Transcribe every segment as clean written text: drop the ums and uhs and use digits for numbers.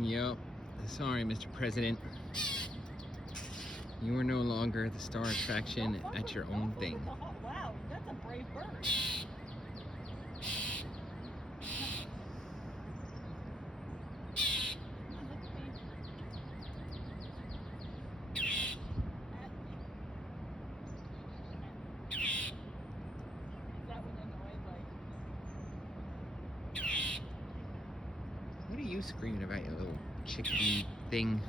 Yep. Sorry, Mr. President. You are no longer the star attraction at your own thing. Wow, that's a brave bird. What are you screaming about, you little chickadee thing?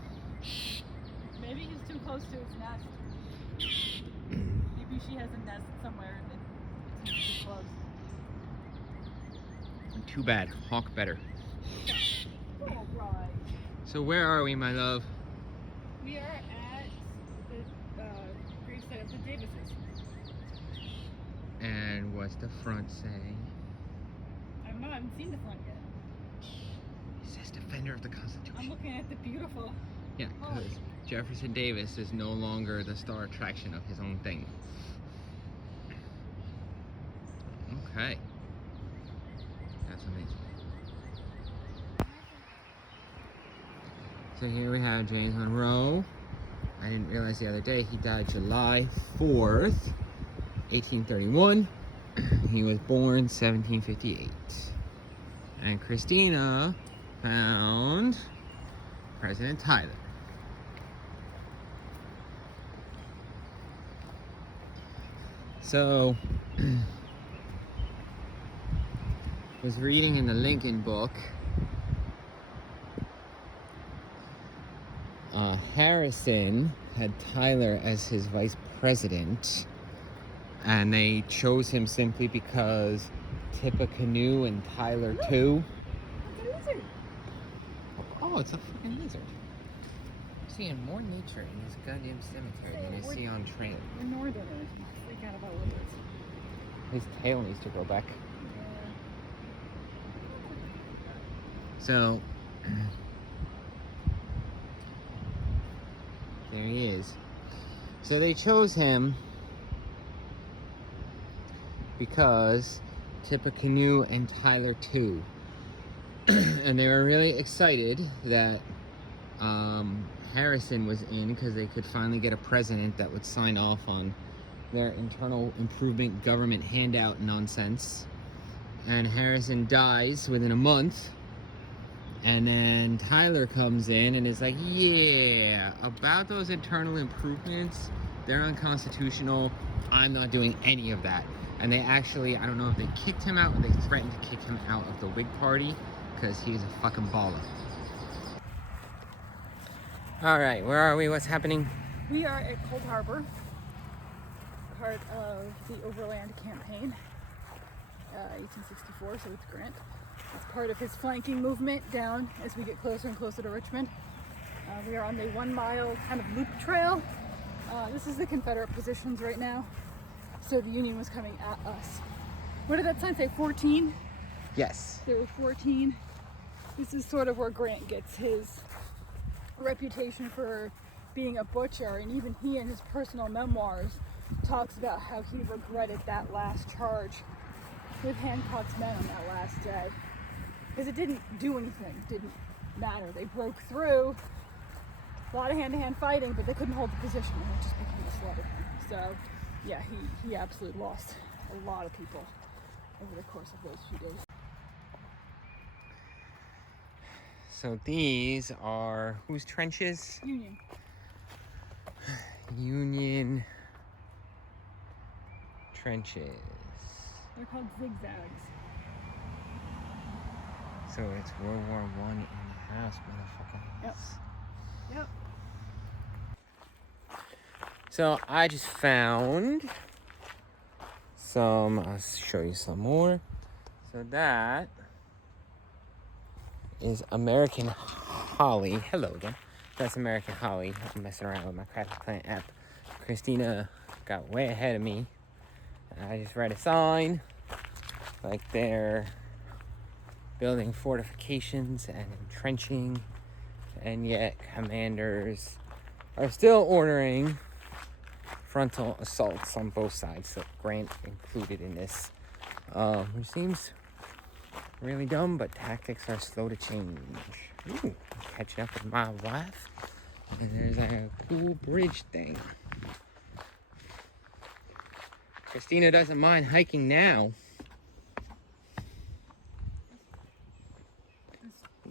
Maybe he's too close to his nest. Maybe she has a nest somewhere and it's too close. Too bad. Hawk better. All right. So where are we, my love? We are at the gravesite of the Davises. And what's the front say? I don't know, I haven't seen the front yet. It says Defender of the Constitution. I'm looking at the beautiful. Yeah, because Jefferson Davis is no longer the star attraction of his own thing. Okay. That's amazing. So here we have James Monroe. I didn't realize the other day he died July 4th, 1831. He was born 1758. And Christina found President Tyler. So, was reading in the Lincoln book, Harrison had Tyler as his vice president, and they chose him simply because Tippecanoe and Tyler too. It's a lizard. Oh, it's a freaking lizard. I'm seeing more nature in this goddamn cemetery than you see on trail. We're northerners. We freak out about lizards. His tail needs to grow back. Yeah. So, there he is. So they chose him because Tippecanoe and Tyler too. And they were really excited that Harrison was in because they could finally get a president that would sign off on their internal improvement government handout nonsense. And Harrison dies within a month. And then Tyler comes in and is like, yeah, about those internal improvements, they're unconstitutional. I'm not doing any of that. And they actually, I don't know if they kicked him out or they threatened to kick him out of the Whig Party because he's a fucking baller. All right, where are we? What's happening? We are at Cold Harbor, part of the Overland Campaign, 1864, so it's Grant. It's part of his flanking movement down as we get closer and closer to Richmond. We are on the 1 mile kind of loop trail. This is the Confederate positions right now. So the Union was coming at us. What did that sign say, 14? Yes. There were 14. This is sort of where Grant gets his reputation for being a butcher, and even he in his personal memoirs talks about how he regretted that last charge with Hancock's men on that last day. Because it didn't do anything, it didn't matter. They broke through, a lot of hand-to-hand fighting, but they couldn't hold the position, and it just became a slaughter. So, yeah, he absolutely lost a lot of people over the course of those few days. So these are whose trenches? Union. Union trenches. They're called zigzags. So it's World War I in the house, motherfucker. Yep. So I just found some, I'll show you some more. So that is American Holly. Hello again. That's American Holly. I'm messing around with my Craft Plant app. Christina got way ahead of me. I just read a sign like they're building fortifications and entrenching, and yet commanders are still ordering frontal assaults on both sides. So Grant included in this, which seems really dumb, but tactics are slow to change. Ooh, catching up with my wife. And there's a cool bridge thing. Christina doesn't mind hiking now.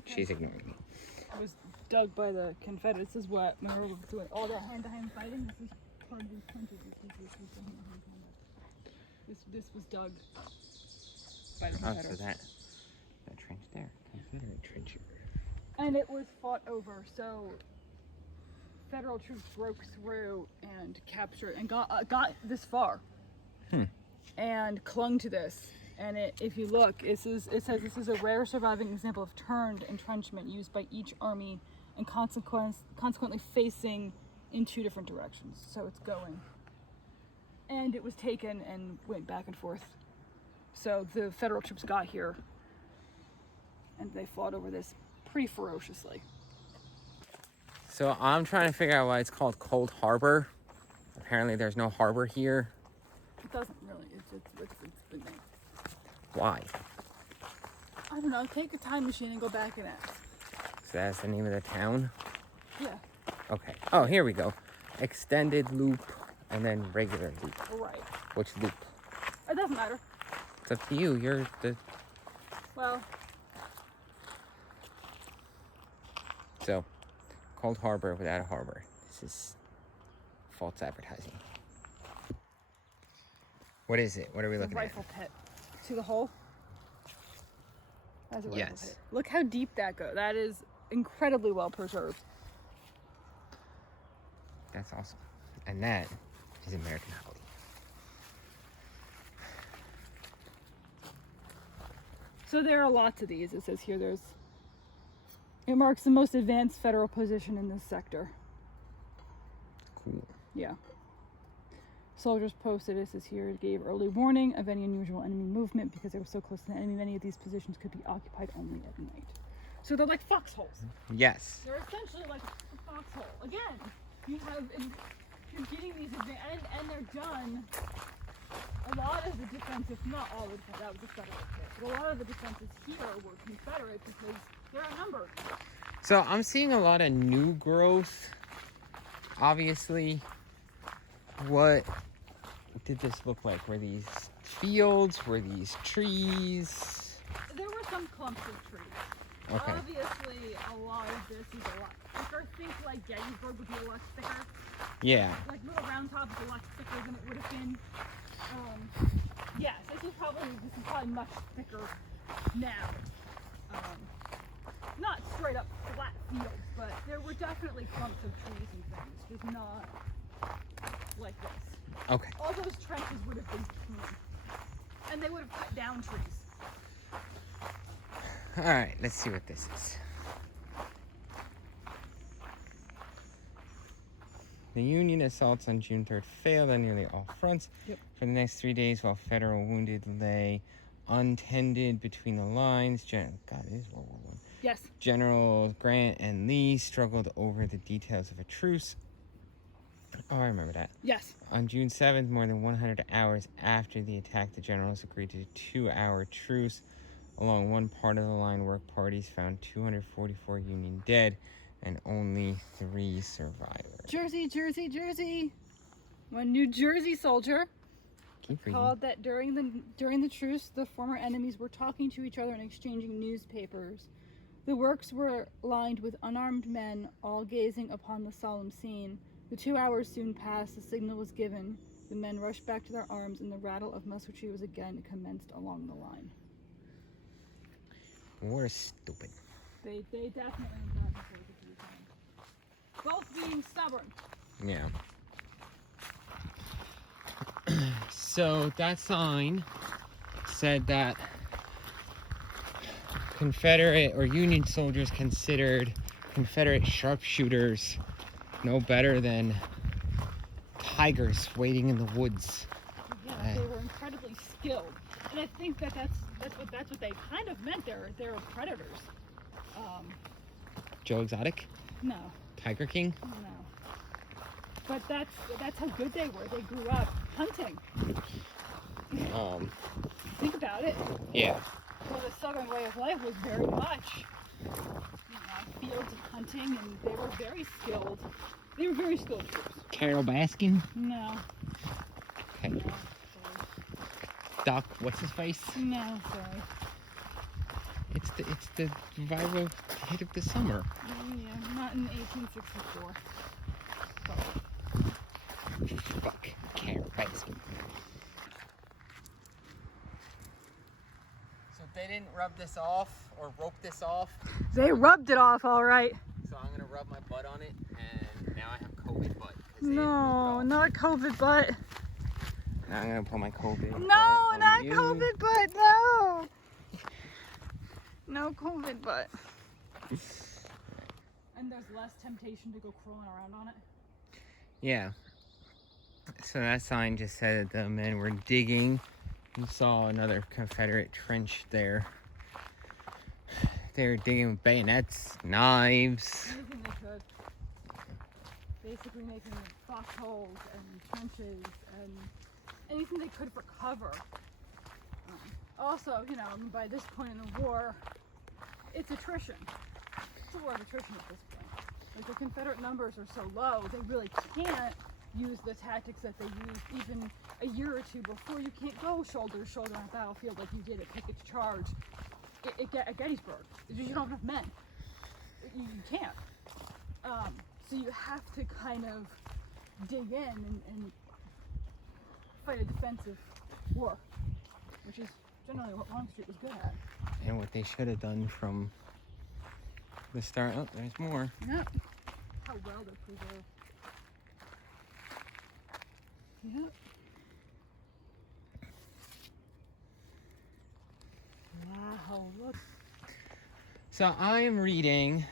She's ignoring me. It was dug by the Confederates. This is what Monroe was doing. All that hand-to-hand fighting. This is part of these trenches. This was dug by the Oh, Confederates. so that trench there, Confederate trench. And it was fought over. So Federal troops broke through and captured and got this far. And clung to this. And if you look, it says this is a rare surviving example of turned entrenchment used by each army and consequently facing in two different directions. So it's going. And it was taken and went back and forth. So the Federal troops got here and they fought over this pretty ferociously. So I'm trying to figure out why it's called Cold Harbor. Apparently there's no harbor here. It doesn't really, it's the name. Why? I don't know, take a time machine and go back and ask. So that's the name of the town? Yeah, Okay. Oh, here we go. Extended loop and then regular loop. right. Which loop? It doesn't matter. It's up to you. You're the... Well, So, Cold Harbor without a harbor. This is false advertising. What is it? What are we the looking at? rifle pit. See the hole? That's a rifle Yes. pit. Look how deep that goes. That is incredibly well preserved. That's awesome. And that is American Holly. So there are lots of these. It says here it marks the most advanced federal position in this sector. Cool. Yeah. Soldiers posted, it says here, it gave early warning of any unusual enemy movement because they were so close to the enemy. Many of these positions could be occupied only at night. So they're like foxholes. Yes. They're essentially like a foxhole. Again, you're getting these and they're done. A lot of the defense, if not all of the defense, that was the Federal kit, but a lot of the defenses here were Confederate because they're outnumbered. So I'm seeing a lot of new growth. Obviously, what did this look like? Were these fields? Were these trees? There were some clumps of trees. Okay. Obviously, a lot of this is a lot thicker. Think like Gettysburg would be a lot thicker. Yeah. Like Little Round Top is a lot thicker than it would have been. Yes, this is probably much thicker now. Not straight up flat fields, but there were definitely clumps of trees and things, just not like this. Okay. All those trenches would have been clean, and they would have cut down trees. All right. Let's see what this is. The Union assaults on June 3rd failed on nearly all fronts. Yep. For the next 3 days, while Federal wounded lay untended between the lines, God, it is World War I. Yes. Generals Grant and Lee struggled over the details of a truce. Oh, I remember that. Yes. On June 7th, more than 100 hours after the attack, the generals agreed to a 2-hour truce. Along one part of the line, work parties found 244 Union dead and only 3 survivors. Jersey, Jersey, Jersey. One New Jersey soldier Keep reading. called that during the truce, the former enemies were talking to each other and exchanging newspapers. The works were lined with unarmed men, all gazing upon the solemn scene. The 2 hours soon passed, the signal was given. The men rushed back to their arms, and the rattle of musketry was again commenced along the line. War is stupid. They definitely got the crazy time. Both being stubborn. Yeah. So that sign said that Confederate or Union soldiers considered Confederate sharpshooters no better than tigers waiting in the woods. Yeah, they were incredibly skilled, and I think that's what they kind of meant. They're predators. Joe Exotic, No, Tiger King. but that's how good they were. They grew up hunting. Think about it. Yeah. So the Southern way of life was very much fields of hunting, and they were very skilled. They were very skilled troops. Carol Baskin? No. Okay. No, sorry. Doc, what's his face? No, sorry. It's the viral hit of the summer. Yeah, not in 1864. Fuck. Carol Baskin. So they didn't rub this off or rope this off. They rubbed it off all right. So I'm gonna rub my butt on it, and now I have COVID butt. No, not COVID butt. Now I'm gonna put my COVID. No, butt not on you. COVID butt. No. No COVID butt. And there's less temptation to go crawling around on it. Yeah. So that sign just said that the men were digging. You saw another Confederate trench there. They were digging with bayonets, knives. Anything they could. Basically making foxholes and trenches and anything they could for cover. Also, you know, I mean, by this point in the war, it's attrition. It's a war of attrition at this point. Like, the Confederate numbers are so low, they really can't use the tactics that they used even a year or two before. You can't go shoulder to shoulder on a battlefield like you did at Pickett's Charge at Gettysburg. You don't have enough men. You can't. So you have to kind of dig in and fight a defensive war, which is generally what Longstreet was good at. And what they should have done from the start. Oh, there's more. Yep. How well they're preserved. Yep. Wow, look. So I am reading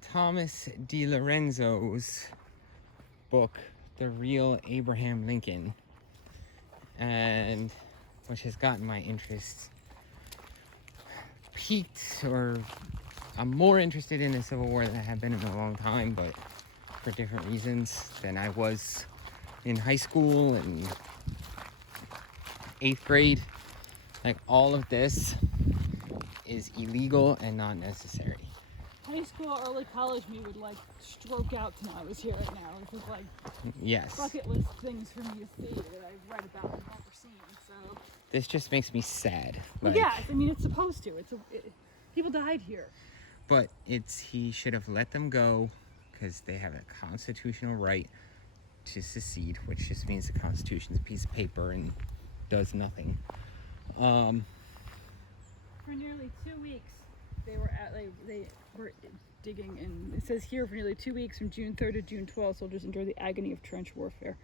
Thomas DiLorenzo's book, The Real Abraham Lincoln, and which has gotten my interest peaked, or I'm more interested in the Civil War than I have been in a long time, but for different reasons than I was in high school and 8th grade. Like, all of this is illegal and not necessary. High school, early college me would like stroke out to know I was here right now. This is like Yes. bucket list things for me to see that I've read about and never seen. So This just makes me sad. well, Like, yeah, I mean it's supposed to. People died here. But he should have let them go because they have a constitutional right to secede, which just means the Constitution's a piece of paper and does nothing. For nearly 2 weeks, they were digging, and it says here for nearly 2 weeks from June 3rd to June 12th, soldiers endured the agony of trench warfare.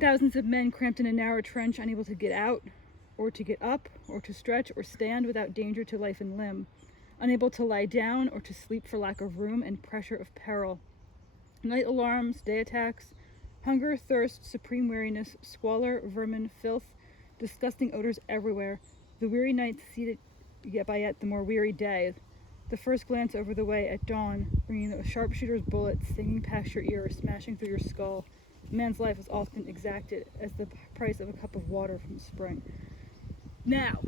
Thousands of men cramped in a narrow trench, unable to get out, or to get up, or to stretch, or stand without danger to life and limb, unable to lie down or to sleep for lack of room and pressure of peril. Night alarms, day attacks, hunger, thirst, supreme weariness, squalor, vermin, filth, disgusting odors everywhere. The weary night succeeded yet by yet the more weary day. The first glance over the way at dawn, bringing a sharpshooter's bullet singing past your ear or smashing through your skull. A man's life is often exacted as the price of a cup of water from a spring. Now,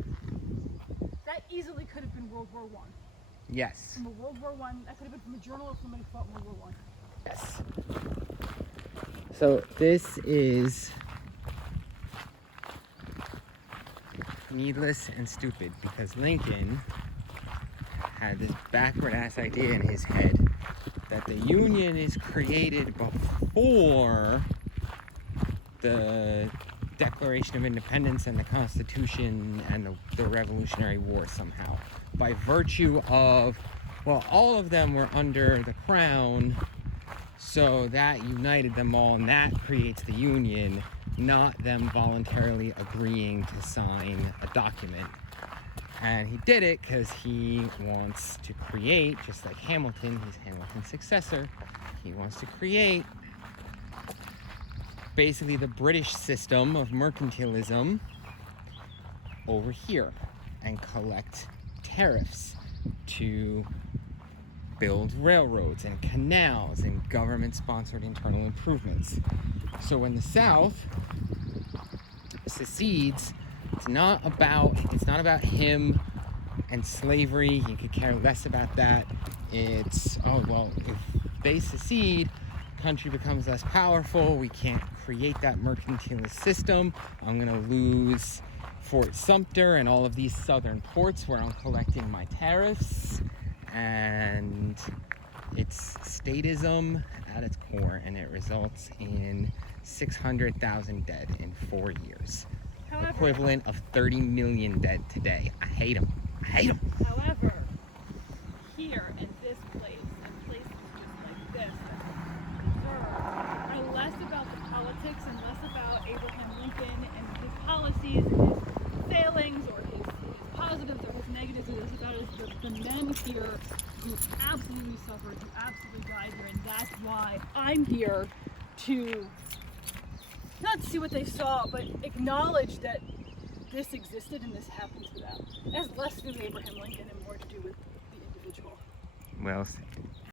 that easily could have been World War I. Yes. From a World War I, that could have been from a journal of somebody who fought in World War I. Yes. So this is needless and stupid because Lincoln had this backward ass idea in his head that the Union is created before the Declaration of Independence and the Constitution and the Revolutionary War somehow. By virtue of, well, all of them were under the crown, so that united them all, and that creates the Union, not them voluntarily agreeing to sign a document. And he did it because he wants to create, just like Hamilton, he's Hamilton's successor, he wants to create basically the British system of mercantilism over here and collect tariffs to build railroads and canals and government-sponsored internal improvements. So when the South secedes, it's not about him And slavery, you could care less about that. It's, oh, well, if they secede, country becomes less powerful, we can't create that mercantilist system, I'm gonna lose Fort Sumter and all of these southern ports where I'm collecting my tariffs. And it's statism at its core, and it results in 600,000 dead in 4 years. However, Equivalent of 30 million dead today. I hate them. I hate them. However, here in this place and places just like this are less about the politics and less about Abraham Lincoln and his policies and his failings or his positives or his negatives. It is about the men here who absolutely suffered, who absolutely died here, and that's why I'm here to not see what they saw, but acknowledge that this existed and this happened to them. It has less to do with Abraham Lincoln and more to do with the individual. Well said.